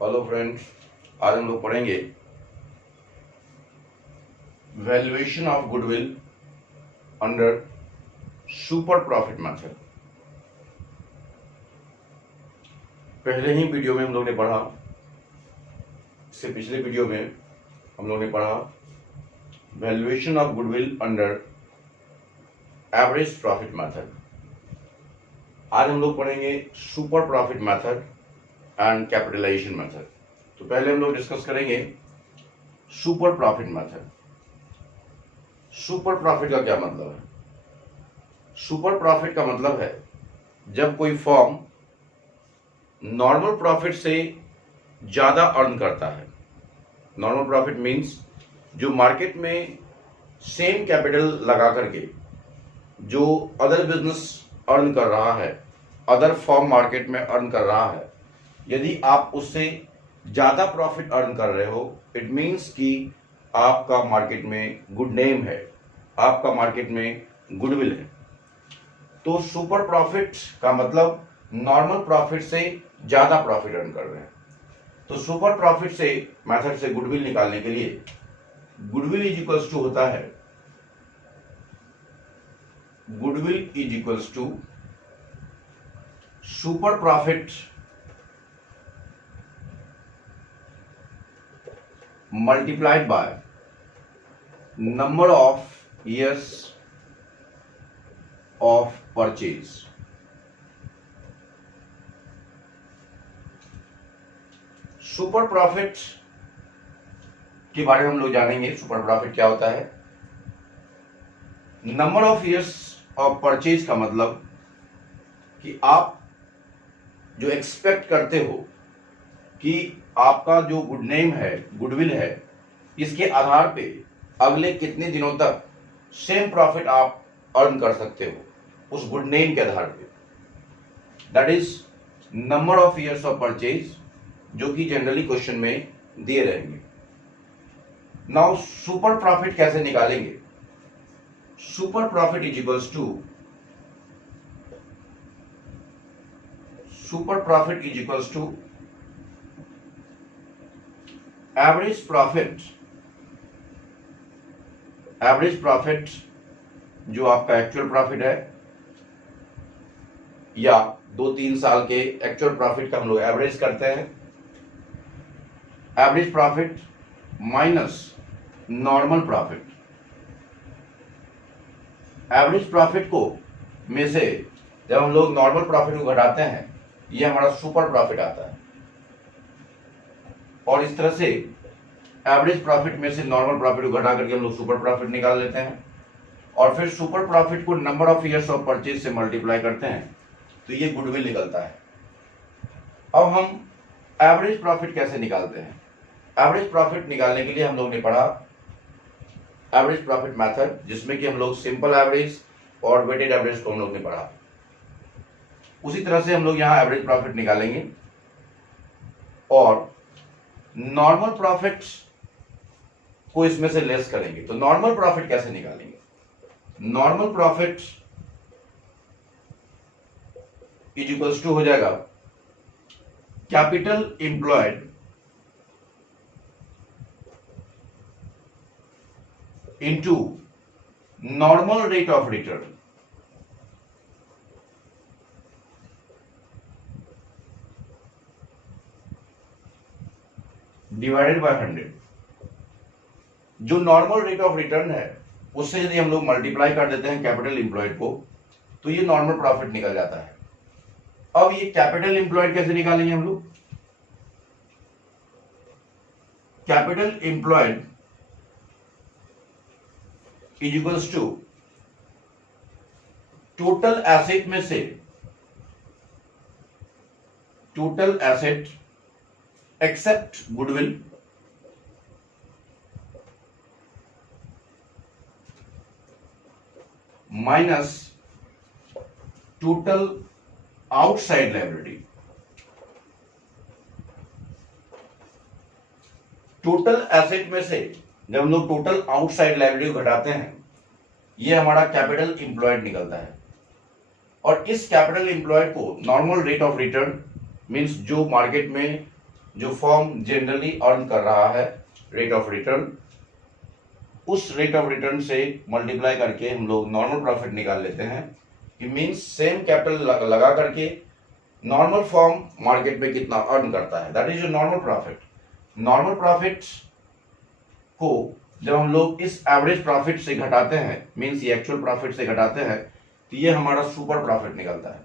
Hello friends, आज हम लोग पढ़ेंगे valuation of goodwill under super profit method. पहले ही वीडियो में हम लोग ने पढ़ा, इससे पिछले वीडियो में हम लोग ने पढ़ा valuation of goodwill under average profit method. आज हम लोग पढ़ेंगे super profit method and capitalization method. तो पहले हम लोग डिस्कस करेंगे super profit method. Super profit का क्या मतलब है? सुपर प्रॉफिट का मतलब है जब कोई फर्म नॉर्मल प्रॉफिट से ज्यादा अर्न करता है। नॉर्मल प्रॉफिट मींस जो मार्केट में सेम कैपिटल लगा करके जो अदर बिजनेस अर्न कर रहा है, अदर फर्म मार्केट में अर्न कर रहा है, यदि आप उससे ज्यादा प्रॉफिट अर्न कर रहे हो, इट मींस कि आपका मार्केट में गुड नेम है, आपका मार्केट में गुडविल है। तो सुपर प्रॉफिट का मतलब नॉर्मल प्रॉफिट से ज्यादा प्रॉफिट अर्न कर रहे हैं। तो सुपर प्रॉफिट से मेथड से गुडविल निकालने के लिए गुडविल इज इक्वल्स टू होता है, goodwill is equals to super profit multiplied by number of years of purchase। Super profit के बारे में हम लोग जानेंगे। सुपर प्रॉफिट क्या होता है? Number of years of purchase का मतलब कि आप जो एक्सपेक्ट करते हो कि आपका जो गुड नेम है, गुडविल है, इसके आधार पे अगले कितने दिनों तक सेम प्रॉफिट आप अर्न कर सकते हो उस गुड नेम के आधार पे। That is number of years of purchase, जो कि जनरली क्वेश्चन में दिए रहेंगे। नाउ सुपर प्रॉफिट कैसे निकालेंगे? Super profit is equals to super profit is equals to average profit. Average profit जो आपका एक्चुअल प्रॉफिट है या 2-3 साल के एक्चुअल प्रॉफिट का हम लोग एवरेज करते हैं। Average profit minus normal profit. Average profit को में से जब हम लोग नॉर्मल प्रॉफिट को घटाते हैं, ये हमारा सुपर प्रॉफिट आता है। और इस तरह से एवरेज प्रॉफिट में से नॉर्मल प्रॉफिट को घटा करके हम लोग सुपर प्रॉफिट निकाल लेते हैं और फिर सुपर प्रॉफिट को number of years of purchase से मल्टीप्लाई करते हैं, तो ये गुडविल निकलता है। अब हम एवरेज प्रॉफिट कैसे निकालते हैं? एवरेज प्रॉफिट निकालने के लिए हम लोग ने पढ़ा एवरेज प्रॉफिट मेथड, जिसमें कि हम लोग सिंपल एवरेज और वेटेड एवरेज को हम लोग ने पढ़ा। उसी तरह से हम लोग यहाँ एवरेज प्रॉफिट निकालेंगे और नॉर्मल प्रॉफिट को इसमें से लेस करेंगे। तो नॉर्मल प्रॉफिट कैसे निकालेंगे? Normal profit is equals to हो जाएगा capital employed into normal rate of return. Divided by 100। जो नॉर्मल रेट ऑफ रिटर्न है उससे यदि हम लोग मल्टीप्लाई कर देते हैं कैपिटल एम्प्लॉयड को, तो ये नॉर्मल प्रॉफिट निकल जाता है। अब ये कैपिटल एम्प्लॉयड कैसे निकालेंगे हम लोग? Capital employed is equals to total asset में से total asset except goodwill minus total outside liability. Total asset में से जब हम लोग टोटल आउटसाइड लायबिलिटी को घटाते हैं, ये हमारा कैपिटल एम्प्लॉयड निकलता है। और इस कैपिटल एम्प्लॉयड को normal rate of return means जो मार्केट में जो फर्म जनरली अर्न कर रहा है रेट ऑफ रिटर्न, उस रेट ऑफ रिटर्न से मल्टीप्लाई करके हम लोग नॉर्मल प्रॉफिट निकाल लेते हैं। इट मींस सेम कैपिटल लगा करके नॉर्मल फर्म मार्केट में कितना अर्न करता है, that is your normal profit. Normal profit को जब हम लोग इस एवरेज प्रॉफिट से घटाते हैं, मींस ये एक्चुअल प्रॉफिट से घटाते हैं, तो ये हमारा सुपर प्रॉफिट निकलता है।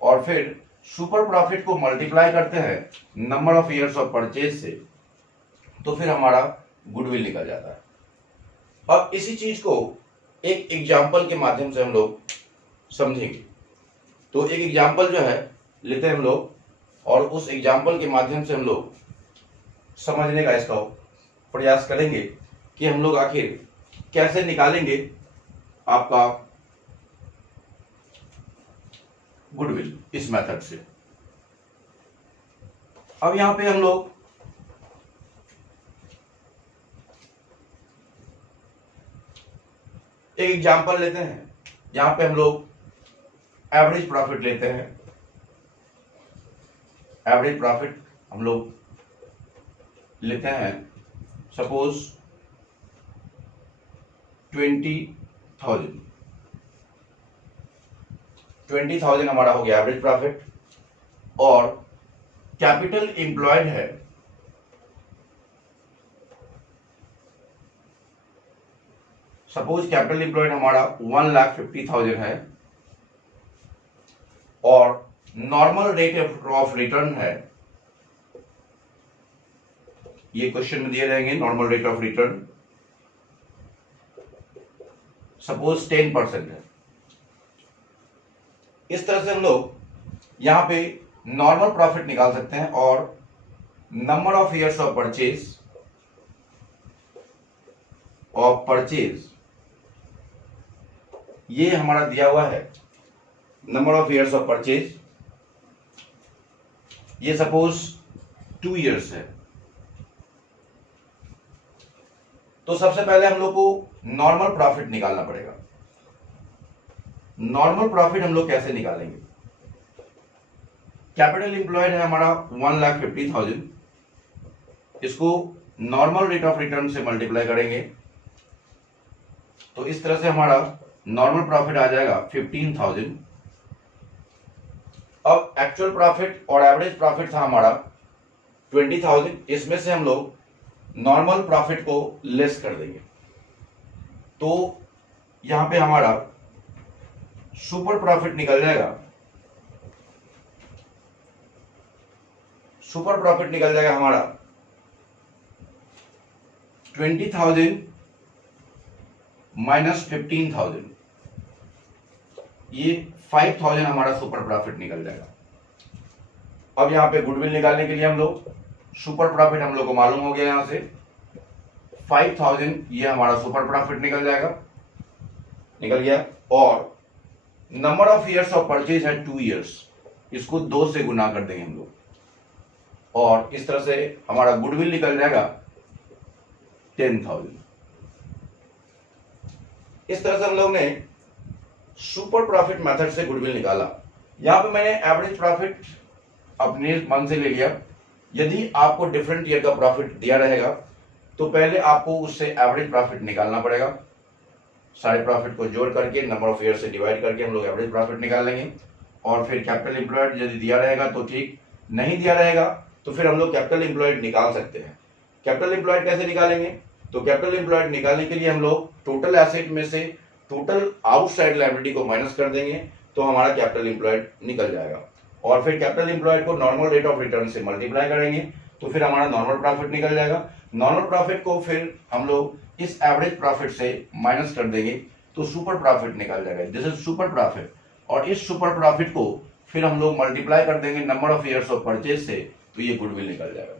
और फिर सुपर प्रॉफिट को मल्टीप्लाई करते हैं number of years of purchase से, तो फिर हमारा गुडविल निकल जाता है। अब इसी चीज को एक एग्जाम्पल के माध्यम से हम लोग समझेंगे। तो एक एग्जाम्पल जो है लेते हैं हम लोग, और उस एग्जाम्पल के माध्यम से हम लोग समझने का इसका प्रयास करेंगे कि हम लोग आखिर कैसे निकालेंगे आपका गुडविल इस मेथड से। अब यहां पे हम लोग एक एग्जांपल लेते हैं, यहां पे हम लोग एवरेज प्रॉफिट लेते हैं। एवरेज प्रॉफिट हम लोग लेते हैं सपोज 20,000। 20,000 हमारा हो गया एवरेज प्रॉफिट। और कैपिटल एम्प्लॉयड है सपोज कैपिटल एम्प्लॉयड हमारा 1,50,000 है, और नॉर्मल रेट ऑफ रिटर्न है, ये क्वेश्चन में दिए रहेंगे, normal rate of return suppose 10% है। इस तरह से हम लोग यहां पे नॉर्मल प्रॉफिट निकाल सकते हैं। और number of years of purchase ये हमारा दिया हुआ है, number of years of purchase ये सपोज 2 इयर्स है। तो सबसे पहले हम लोग को नॉर्मल प्रॉफिट निकालना पड़ेगा। नॉर्मल प्रॉफिट हम लोग कैसे निकालेंगे? कैपिटल एम्प्लॉयड है हमारा 1,50,000, इसको नॉर्मल रेट ऑफ रिटर्न से मल्टीप्लाई करेंगे, तो इस तरह से हमारा नॉर्मल प्रॉफिट आ जाएगा 15,000। अब एक्चुअल प्रॉफिट और एवरेज प्रॉफिट था हमारा 20,000, इसमें से हम लोग नॉर्मल प्रॉफिट को लेस कर देंगे, तो यहां पे हमारा सुपर प्रॉफिट निकल जाएगा। सुपर प्रॉफिट निकल जाएगा हमारा 20,000 माइनस 15,000, ये 5,000 हमारा सुपर प्रॉफिट निकल जाएगा। अब यहां पे गुडविल निकालने के लिए हम लोग सुपर प्रॉफिट हम लोग को मालूम हो गया, यहां से 5,000 ये हमारा सुपर प्रॉफिट निकल गया। और number of years of purchase है 2 इयर्स, इसको 2 से गुना कर देंगे हम लोग, और इस तरह से हमारा गुडविल निकल जाएगा 10,000। इस तरह से हम लोग ने सुपर प्रॉफिट मेथड से गुडविल निकाला। यहां पे मैंने एवरेज प्रॉफिट अपने मन से ले लिया। यदि आपको डिफरेंट ईयर का प्रॉफिट दिया रहेगा तो पहले आपको उससे एवरेज प्रॉफिट निकालना पड़ेगा। सारे प्रॉफिट को जोड़ करके नंबर ऑफ ईयर से डिवाइड करके हम लोग एवरेज प्रॉफिट निकाल लेंगे। और फिर कैपिटल एम्प्लॉयड यदि दिया रहेगा तो ठीक, नहीं दिया रहेगा तो फिर हम लोग कैपिटल एम्प्लॉयड निकाल सकते हैं। कैपिटल एम्प्लॉयड कैसे निकालेंगे? तो कैपिटल एम्प्लॉयड निकालने के लिए हम लोग टोटल एसेट में से टोटल आउटसाइड लायबिलिटी को माइनस कर देंगे, तो हमारा कैपिटल एम्प्लॉयड निकल जाएगा। और फिर कैपिटल एम्प्लॉयड को नॉर्मल रेट ऑफ रिटर्न से मल्टीप्लाई करेंगे, तो फिर हमारा नॉर्मल प्रॉफिट निकल जाएगा। नॉर्मल प्रॉफिट को फिर हम लोग इस एवरेज प्रॉफिट से माइनस कर देंगे, तो सुपर प्रॉफिट निकल जाएगा। This is super profit. और इस सुपर प्रॉफिट को फिर हम लोग मल्टीप्लाई कर देंगे number of years of purchase से, तो ये गुडविल निकल जाएगा।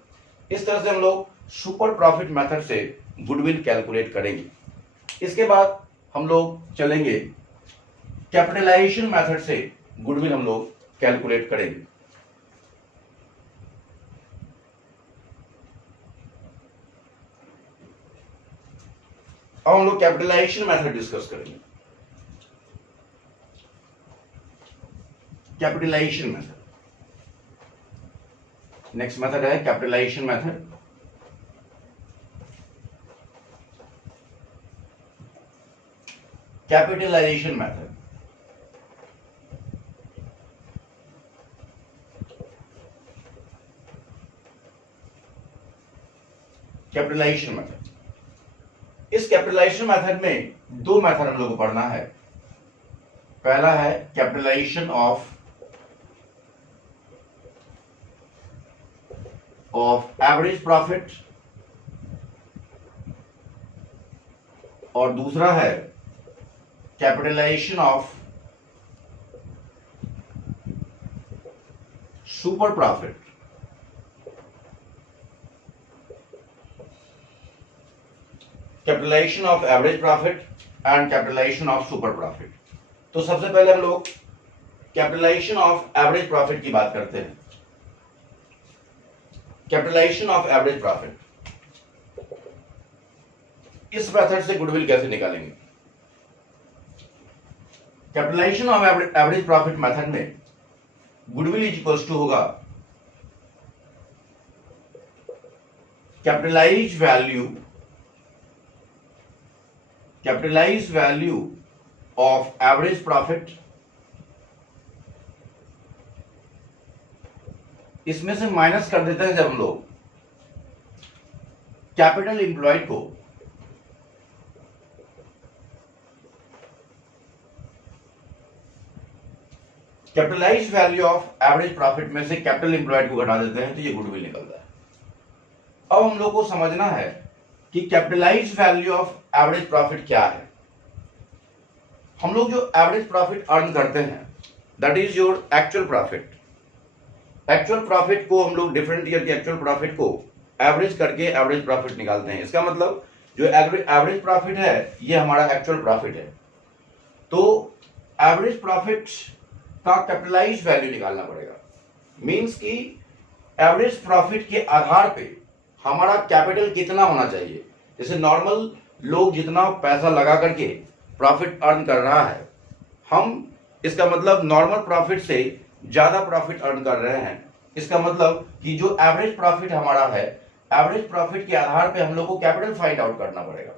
इस तरह से हम लोग सुपर प्रॉफिट मेथड से गुडविल कैलकुलेट करेंगे। इसके बाद हम लोग चलेंगे कैपिटलाइजेशन मेथड से गुडविल हम लोग कैलकुलेट करेंगे। अब हम लोग कैपिटलाइजेशन मेथड डिस्कस करेंगे। कैपिटलाइजेशन मेथड नेक्स्ट मेथड है capitalization method. Capitalization method capitalization method, इस कैपिटलाइजेशन मेथड में दो मेथड हम लोग को पढ़ना है। पहला है कैपिटलाइजेशन ऑफ एवरेज प्रॉफिट और दूसरा है capitalization of super profit. Capitalization of average profit and capitalization of super profit. तो सबसे पहले हम लोग कैपिटलाइजेशन ऑफ एवरेज प्रॉफिट की बात करते हैं। कैपिटलाइजेशन ऑफ एवरेज प्रॉफिट, इस मेथड से गुडविल कैसे निकालेंगे? Capitalization of average profit method में गुडविल इज इक्वल्स टू होगा capitalize value of average profit, इसमें से माइनस कर देते हैं जब हम लोग कैपिटल एम्प्लॉयड को capitalize value of average profit में से कैपिटल एम्प्लॉयड को घटा देते हैं तो ये गुडविल निकलता है। अब हम लोग को समझना है कि capitalize value of average profit क्या है। हम लोग जो एवरेज प्रॉफिट अर्न करते हैं that is your actual profit. Actual profit को हम लोग डिफरेंट ईयर के एक्चुअल प्रॉफिट को एवरेज करके एवरेज प्रॉफिट निकालते हैं। इसका मतलब जो एवरेज प्रॉफिट है ये हमारा एक्चुअल प्रॉफिट है। तो एवरेज प्रॉफिट का कैपिटलाइज वैल्यू निकालना पड़ेगा। मींस कि एवरेज प्रॉफिट के आधार पे हमारा कैपिटल कितना होना चाहिए। जैसे नॉर्मल लोग जितना पैसा लगा करके प्रॉफिट अर्न कर रहा है, हम इसका मतलब नॉर्मल प्रॉफिट से ज्यादा प्रॉफिट अर्न कर रहे हैं। इसका मतलब कि जो एवरेज प्रॉफिट हमारा है, एवरेज प्रॉफिट के आधार पे हम लोग को कैपिटल फाइंड आउट करना पड़ेगा,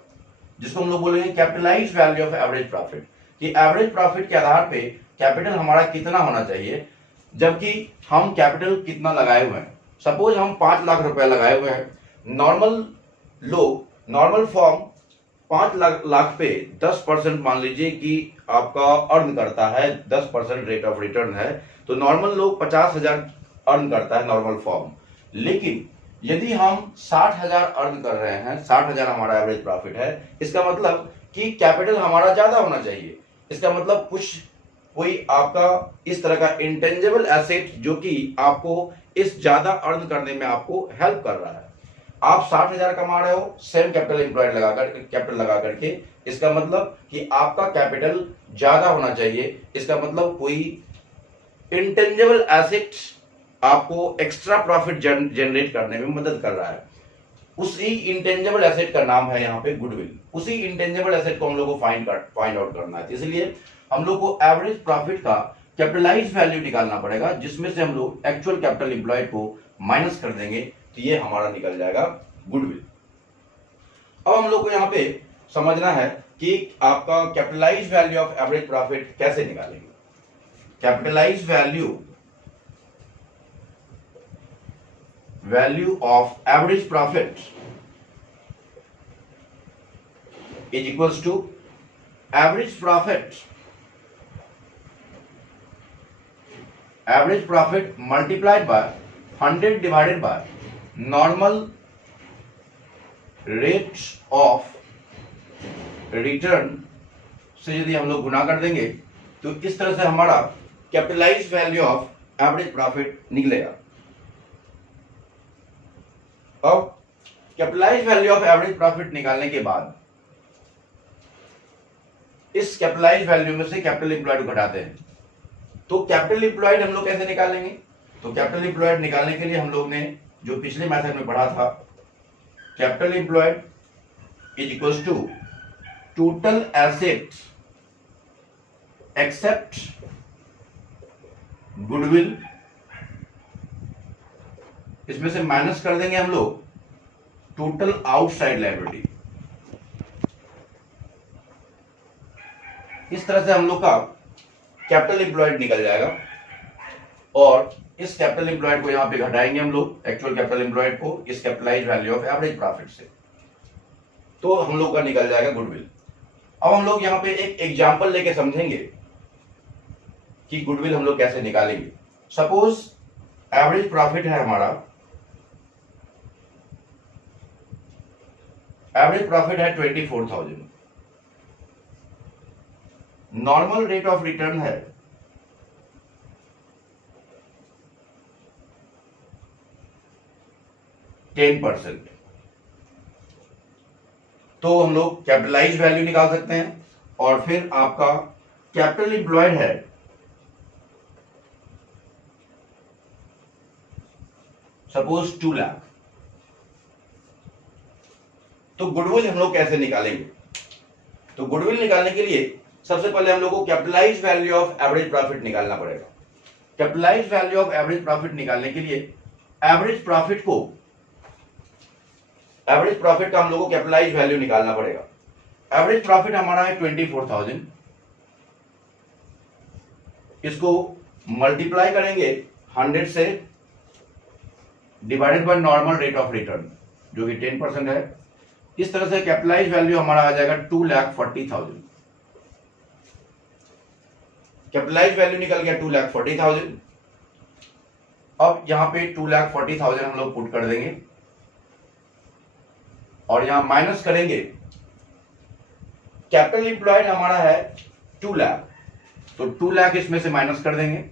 जिसको हम लोग बोलेंगे capitalize value of average profit. कि एवरेज प्रॉफिट के आधार पे कैपिटल हमारा कितना होना चाहिए, जबकि हम कैपिटल कितना लगाए हुए हैं। सपोज हम 5 लाख रुपए लगाए हुए हैं। नॉर्मल लोग, नॉर्मल फॉर्म 5 लाख पे 10% मान लीजिए कि आपका अर्न करता है, 10% रेट ऑफ रिटर्न है, तो नॉर्मल लोग 50,000 अर्न करता है नॉर्मल फॉर्म। लेकिन यदि हम 60,000 अर्न कर रहे हैं, 60,000 हमारा एवरेज प्रॉफिट है, इसका मतलब कि कैपिटल हमारा ज्यादा होना चाहिए। इसका मतलब कोई आपका इस तरह का इंटेंजिबल एसेट जो कि आपको इस ज्यादा अर्न करने में आपको हेल्प कर रहा है। आप 60,000 कमा रहे हो, सेम कैपिटल एम्प्लॉयड कैपिटल लगा करके, इसका मतलब कि आपका कैपिटल ज्यादा होना चाहिए। इसका मतलब कोई इंटेंजिबल एसेट आपको एक्स्ट्रा प्रॉफिट जनरेट करने में मदद कर रहा है। उसी इंटेंजिबल एसेट का नाम है यहाँ पे गुडविल। उसी इंटेंजिबल एसेट को हम लोग को फाइंड आउट करना है। इसलिए हम लोग को एवरेज प्रॉफिट का कैपिटलाइज वैल्यू निकालना पड़ेगा, जिसमें से हम लोग एक्चुअल कैपिटल एम्प्लॉयड को माइनस कर देंगे, तो ये हमारा निकल जाएगा गुडविल। अब हम लोग को यहाँ पे समझना है कि आपका capitalize value of average profit कैसे निकालेंगे। Capitalize value of average profit is equals to average profit multiplied by 100 divided by normal rate of return से यदि हम लोग गुना कर देंगे तो इस तरह से हमारा capitalize value of average profit निकलेगा। अब capitalize value of average profit निकालने के बाद इस कैपिटलाइज वैल्यू में से कैपिटल एम्प्लॉयड को घटाते हैं। तो कैपिटल एम्प्लॉयड हम लोग कैसे निकालेंगे? तो कैपिटल एम्प्लॉयड निकालने के लिए हम लोग ने जो पिछले मेथड में पढ़ा था, capital employed is equals to total asset except goodwill इसमें से माइनस कर देंगे हम लोग टोटल आउटसाइड लायबिलिटी। इस तरह से हम लोग का कैपिटल एम्प्लॉयड निकल जाएगा और इस कैपिटल एम्प्लॉयड को यहां पे घटाएंगे हम लोग एक्चुअल कैपिटल एम्प्लॉयड को इस capitalize value of average profit से, तो हम लोग का निकल जाएगा गुडविल। अब हम लोग यहां पे एक एग्जांपल लेके समझेंगे कि गुडविल हम लोग कैसे निकालेंगे। सपोज एवरेज प्रॉफिट है हमारा, एवरेज प्रॉफिट है 24,000, नॉर्मल रेट ऑफ रिटर्न है 10%, तो हम लोग कैपिटलाइज वैल्यू निकाल सकते हैं और फिर आपका कैपिटल एम्प्लॉयड है सपोज 2 लाख, तो गुडविल हम लोग कैसे निकालेंगे। तो गुडविल निकालने के लिए सबसे पहले हम लोग को capitalize value of average profit निकालना पड़ेगा। Capitalize value of average profit निकालने के लिए एवरेज प्रॉफिट का हम लोग को कैपिटलाइज वैल्यू निकालना पड़ेगा। एवरेज प्रॉफिट हमारा है 24,000, इसको मल्टीप्लाई करेंगे 100 से divided by normal rate of return जो कि 10% है। इस तरह से कैपिटलाइज वैल्यू हमारा आ जाएगा 2,40,000। कैपिटलाइज वैल्यू निकल गया 2,40,000। अब यहां पे 2,40,000 हम लोग पुट कर देंगे और यहां माइनस करेंगे कैपिटल एम्प्लॉयड हमारा है 2 लाख, तो 2 लाख इसमें से माइनस कर देंगे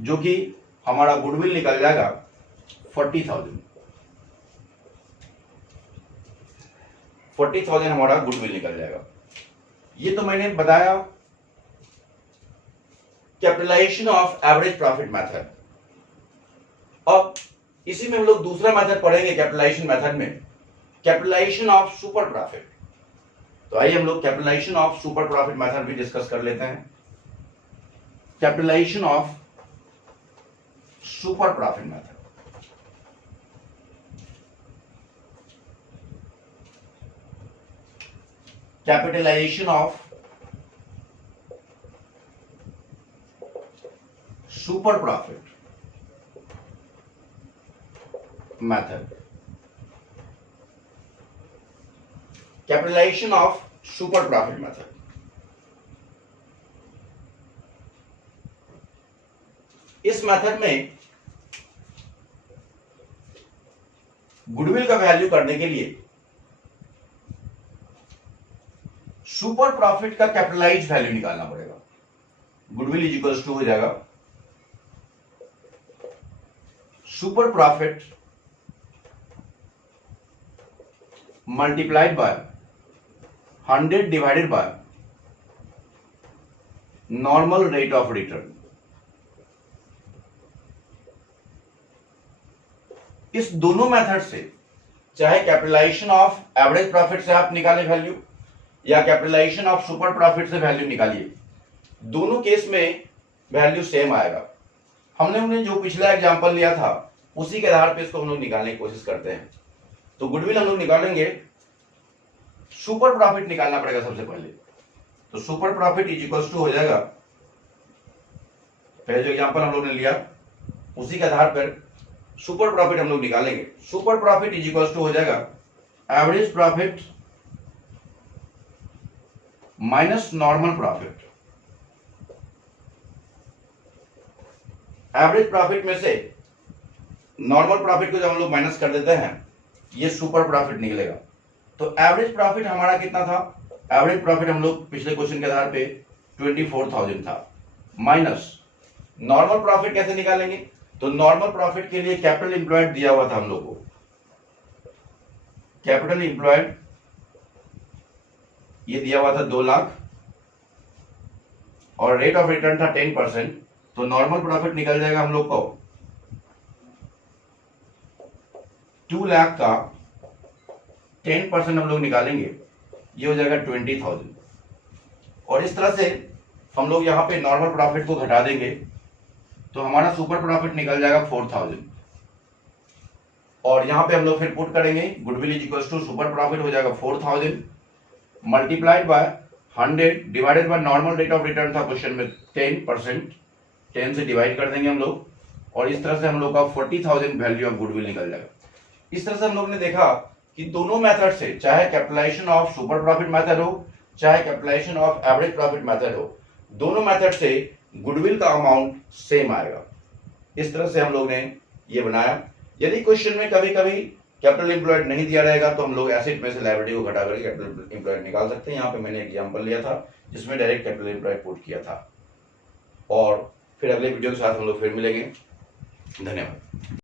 जो कि हमारा गुडविल निकल जाएगा 40,000। 40,000 हमारा गुडविल निकल जाएगा। ये तो मैंने बताया capitalization of average profit method. अब इसी में हम लोग दूसरा मेथड पढ़ेंगे कैपिटलाइजेशन मेथड में, कैपिटलाइजेशन ऑफ सुपर प्रॉफिट। तो आइए हम लोग capitalization of super profit method भी डिस्कस कर लेते हैं। Capitalization of super profit method. Capitalization of super profit method. Capitalization of super profit method. इस मेथड में गुडविल का वैल्यू करने के लिए सुपर प्रॉफिट का कैपिटलाइज वैल्यू निकालना पड़ेगा। गुडविल इज इक्वल्स टू हो जाएगा super profit multiplied by 100 divided by normal rate of return. इस दोनों मेथड से, चाहे कैपिटलाइजेशन ऑफ एवरेज प्रॉफिट से आप निकालें वैल्यू या कैपिटलाइजेशन ऑफ सुपर प्रॉफिट से वैल्यू निकालिए, दोनों केस में वैल्यू सेम आएगा। हमने जो पिछला एग्जांपल लिया था उसी के आधार पे इसको हम लोग निकालने की कोशिश करते हैं। तो गुडविल हम लोग निकालेंगे, सुपर प्रॉफिट निकालना पड़ेगा सबसे पहले। तो super profit is equals to हो जाएगा, पहले जो एग्जांपल हम लोग ने लिया उसी के आधार पर सुपर प्रॉफिट हम लोग निकालेंगे। Super profit is equals to हो जाएगा average profit minus normal profit. Average profit में से नॉर्मल प्रॉफिट को जब हम लोग माइनस कर देते हैं ये सुपर प्रॉफिट निकलेगा। तो एवरेज प्रॉफिट हमारा कितना था, एवरेज प्रॉफिट हम लोग पिछले क्वेश्चन के आधार पे 24,000 था, माइनस नॉर्मल प्रॉफिट कैसे निकालेंगे। तो नॉर्मल प्रॉफिट के लिए कैपिटल एम्प्लॉयड दिया हुआ था हम लोग को, कैपिटल एम्प्लॉयड ये दिया हुआ था 2 लाख और रेट ऑफ रिटर्न था 10%। तो नॉर्मल प्रॉफिट निकल जाएगा हम लोग को 2 लाख का 10% हम लोग निकालेंगे, ये हो जाएगा 20,000। और इस तरह से हम लोग यहां पे नॉर्मल प्रॉफिट को घटा देंगे तो हमारा सुपर प्रॉफिट निकल जाएगा 4,000। और यहाँ पे हम लोग फिर पुट करेंगे goodwill is equal to super profit हो जाएगा 4000 multiplied by 100 divided by normal rate of return था क्वेश्चन में 10%, 10 से डिवाइड कर देंगे हम लोग और इस तरह से हम लोग का 40,000 वैल्यू ऑफ गुडविल निकल जाएगा। इस तरह से हम लोग ने देखा कि दोनों मेथड से, चाहे capitalization of super profit method हो चाहे capitalization of average profit method हो, दोनों मेथड से गुडविल का अमाउंट सेम आएगा। इस तरह से हम लोग ने ये बनाया। यदि क्वेश्चन में कभी कभी कैपिटल एम्प्लॉयड नहीं दिया रहेगा तो हम लोग एसेट में से लायबिलिटी को घटा करके कैपिटल एम्प्लॉयड निकाल सकते हैं। यहाँ पे मैंने एग्जांपल लिया था जिसमें डायरेक्ट कैपिटल एम्प्लॉयड पुट किया था। और फिर अगले वीडियो के साथ हम लोग फिर मिलेंगे। धन्यवाद।